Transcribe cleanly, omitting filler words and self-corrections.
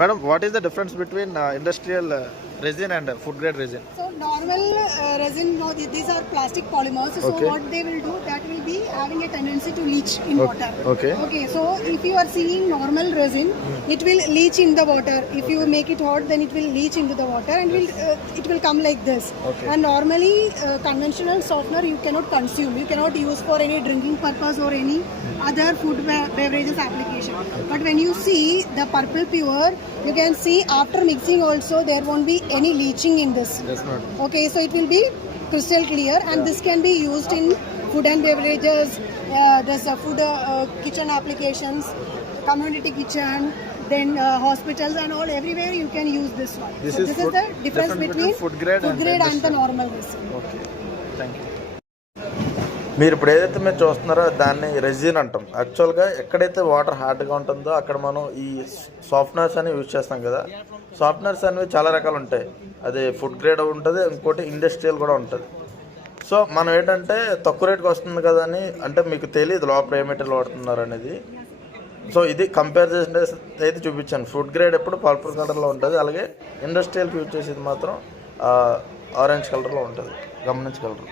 Madam, what is the difference between industrial resin and food grade resin? So normal resin, no, these are plastic polymers. So Okay. what they will do, that will be having a tendency to leach in water. Okay. Okay. So if you are seeing normal resin, it will leach in the water. If you make it hot, then it will leach into the water and it will come like this. Okay. And normally conventional softener you cannot consume. You cannot use for any drinking purpose or any other food beverages application. But when you see the purple pure, you can see after mixing also there won't be any leaching in this. Yes, madam. Okay, so it will be crystal clear, and this can be used in food and beverages, there's food kitchen applications, community kitchen, then hospitals and all, everywhere you can use this one. This So is this is the difference between food grade and the normal resin. Okay. Thank you. మీరు ఇప్పుడు ఏదైతే మీరు చూస్తున్నారో దాన్ని రెజిన్ అంటాం. యాక్చువల్గా ఎక్కడైతే వాటర్ హార్డ్గా ఉంటుందో అక్కడ మనం ఈ సాఫ్ట్నర్స్ అని యూజ్ చేస్తాం కదా. సాఫ్ట్నర్స్ అనేవి చాలా రకాలు ఉంటాయి. అది ఫుడ్ గ్రేడ్ ఉంటుంది, ఇంకోటి ఇండస్ట్రియల్ కూడా ఉంటుంది. సో మనం ఏంటంటే తక్కువ రేట్కి వస్తుంది కదా అని అంటే మీకు తెలియదు లోపల ఏ మెటీరియల్ వాడుతున్నారు అనేది. సో ఇది కంపేర్ చేసిన అయితే చూపించాను. ఫుడ్ గ్రేడ్ ఎప్పుడు పర్పుల్ కలర్లో ఉంటుంది, అలాగే ఇండస్ట్రియల్కి యూజ్ చేసేది మాత్రం ఆరెంజ్ కలర్లో ఉంటుంది. గమనించగలరు.